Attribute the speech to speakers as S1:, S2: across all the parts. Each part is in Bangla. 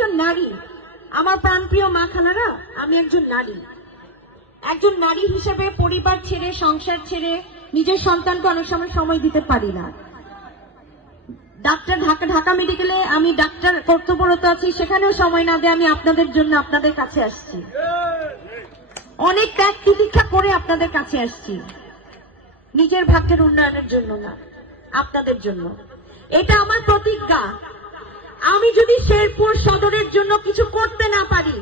S1: একজন নারী। আমার প্রাণপ্রিয় মা খালারা আমি একজন নারী। একজন নারী হিসেবে পরিবার ছেড়ে, সংসার ছেড়ে নিজের সন্তানকে অনেক সময় সময় দিতে পারি না। ডাক্তার ঢাকা ঢাকা মেডিকেলে আমি ডাক্তার কর্তব্যরত আছি, সেখানেও সময় না দিয়ে আমি আপনাদের জন্য আপনাদের কাছে আসছি। অনেক ত্যাগ তিতিক্ষা করে আপনাদের কাছে আসছি। নিজের ভাগ্যের উন্নয়নের জন্য না, আপনাদের জন্য। এটা আমার প্রতিজ্ঞা। আমি যদি শেরপুর সদরের জন্য কিছু করতে না পারি,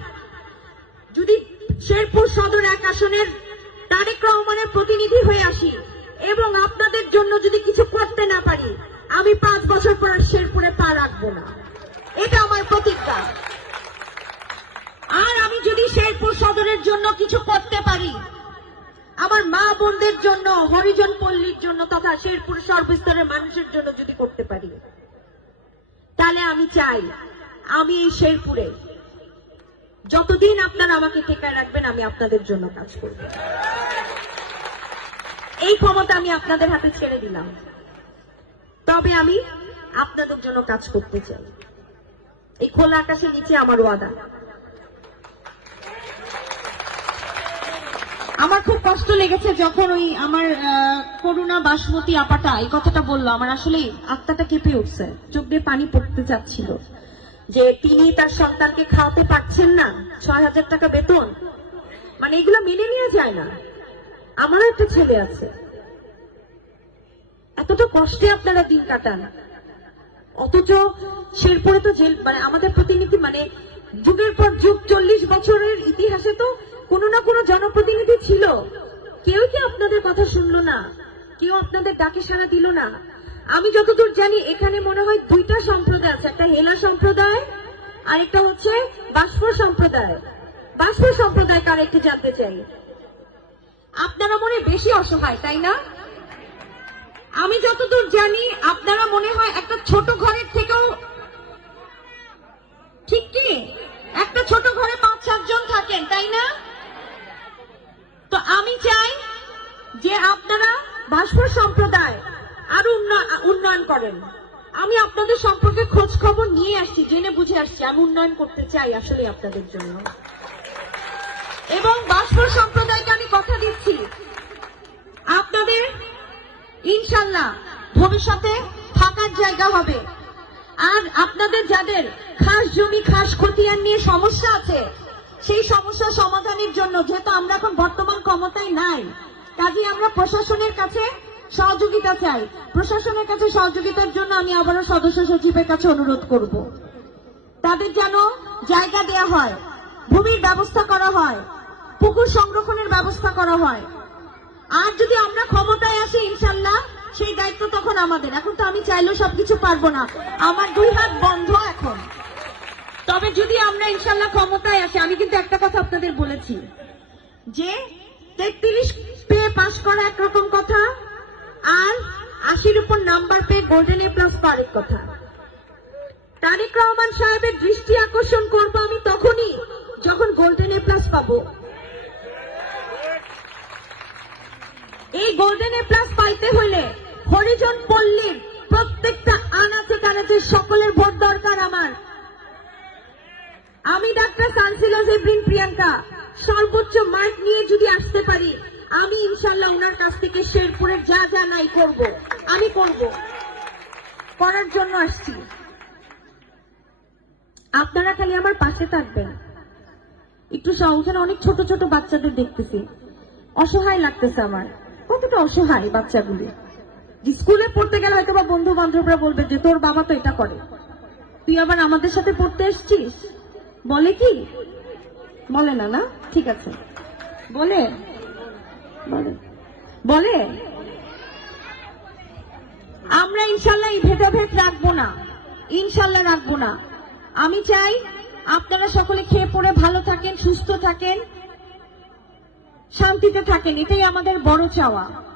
S1: যদি শেরপুর সদর এক আসনের তারেক রহমানের প্রতিনিধি হয়ে আসি এবং আপনাদের জন্য যদি কিছু করতে না পারি, আমি পাঁচ বছর পর শেরপুরে পা রাখব না। এটা আমার প্রতিজ্ঞা। আর আমি যদি শেরপুর সদরের জন্য কিছু করতে পারি, আমার মা বোনদের জন্য, হরিজন পল্লীর জন্য তথা শেরপুর সর্বস্তরের মানুষের জন্য যদি করতে পারি তাহলে আমি চাই, আমি এই শেরপুরে যতদিন আপনারা আমাকে টেকায় রাখবেন, আমি আপনাদের জন্য কাজ করব। এই ক্ষমতা আমি আপনাদের হাতে ছেড়ে দিলাম। তবে আমি আপনাদের জন্য কাজ করতে চাই। এই খোলা আকাশের নিচে আমার ওয়াদা। আমার খুব কষ্ট লেগেছে যখন ওই আমার করুণা বাসমতি আপাটা এই কথাটা বলল। আমার আসলে আত্মাটা কেঁপে উঠছে। চোখ দিয়ে পানি পড়তে চাচ্ছিল যে তিনি তার সন্তানকে খাওয়াতে পারছেন না। ছয় হাজার টাকা বেতন। মানে এগুলো মেনে নেওয়া যায় না। আমারও একটা ছেলে আছে। এতটা কষ্টে আপনারা দিন কাটান। অথচ শেরপুরে তো জেল মানে আমাদের প্রতিনিধি মানে যুগের পর যুগ, চল্লিশ বছরের ইতিহাসে তো কোনো না কোনো জনপ্রতিনিধি ছিল। কেউ কি আপনাদের কথা শুনলো না? কেউ আপনাদের ডাকে সাড়া দিল না? আমি যতদূর জানি, এখানে মনে হয় দুইটা সম্প্রদায় আছে। একটা হেলা সম্প্রদায় আর একটা হচ্ছে বাষ্প সম্প্রদায়। বাষ্প সম্প্রদায় কার একটু জানতে চাই? আপনারা মনে বেশি অসহায়, তাই না? আমি যতদূর জানি, আপনারা মনে হয় একটা ছোট ঘরের থেকেও ঠিক কি একটা ছোট ঘরে পাঁচ সাতজন থাকেন তাই না তো আমি চাই যে আপনারা ভাস্কর সম্প্রদায় আরও উন্নয়ন করেন। আমি আপনাদের সম্পর্কে খোঁজ খবর নিয়ে আসছি, জেনে বুঝে আসছি। আমি উন্নয়ন করতে চাই আসলে আপনাদের জন্য। এবং ভাস্কর সম্প্রদায়কে আমি কথা দিচ্ছি। আপনাদের ইনশাল্লাহ ভবিষ্যতে থাকার জায়গা হবে। আর আপনাদের যাদের খাস জমি, খাস খতিয়ান নিয়ে সমস্যা আছে, সেই সমস্যা সমাধানের জন্য, যেহেতু আমরা এখন বর্তমান ক্ষমতায় নাই কাজে আমরা প্রশাসনের কাছে সহযোগিতা চাই। প্রশাসনের কাছে সহযোগিতার জন্য আমি আবারও সদস্য সচিবের কাছে অনুরোধ করব। তাদের যেন জায়গা দেয়া হয়, ভূমির ব্যবস্থা করা হয়, পুকুর সংরক্ষণের ব্যবস্থা করা হয়। আর যদি আমরা ক্ষমতায় আসি, ইনশাল্লাহ, সেই দায়িত্ব তখন আমাদের। এখন তো আমি চাইলেও সবকিছু পারব না। আমার দুই হাত বন্ধ এখন। তবে যদি আমরা ইনশাল্লাহ ক্ষমতায় আসি, আমি কিন্তু একটা কথা আপনাদের বলেছি। যে তেত্রিশ পেয়ে পাশ করা একরকম কথা, আর আশির উপর নাম্বার পেয়ে গোল্ডেন এ প্লাস পারের কথা। তারেক রহমান সাহেবের দৃষ্টি আকর্ষণ করব আমি তখনই, যখন গোল্ডেন এ প্লাস পাবো। এই গোল্ডেন এ প্লাস পাইতে হলে হরিজন পল্লীর প্রত্যেকটা আনাচে কানাচে সকলের ভোট দরকার আমার। আমি ডাক্তার সানসিলা জেব্রিন প্রিয়াঙ্কা, সর্বোচ্চ মার্ক নিয়ে যদি আসতে পারি, আমি ইনশাল্লাহ ওনার কাছ থেকে শেরপুরের যা যা নাই করব, আমি করব। করার জন্য আসছি। আপনারা খালি আমার পাশে থাকবেন। একটু ওখানে অনেক ছোট ছোট বাচ্চাদের দেখতেছি। অসহায় লাগতেছে আমার। কতটা অসহায় বাচ্চাগুলি। স্কুলে পড়তে গেলে হয়তো বা বন্ধু বান্ধবরা বলবে যে, তোর বাবা তো এটা করে। তুই আবার আমাদের সাথে পড়তে এসছিস? বলে কি? বলে না না? ঠিক আছে। বলে। বলে। আমরা ইনশাল্লাহ এই ভেদাভেদ রাখব না। ইনশাল্লাহ রাখব না। আমি চাই আপনারা সকলে খেয়ে পড়ে ভালো থাকেন, সুস্থ থাকেন, শান্তিতে থাকেন। এটাই আমাদের বড় চাওয়া।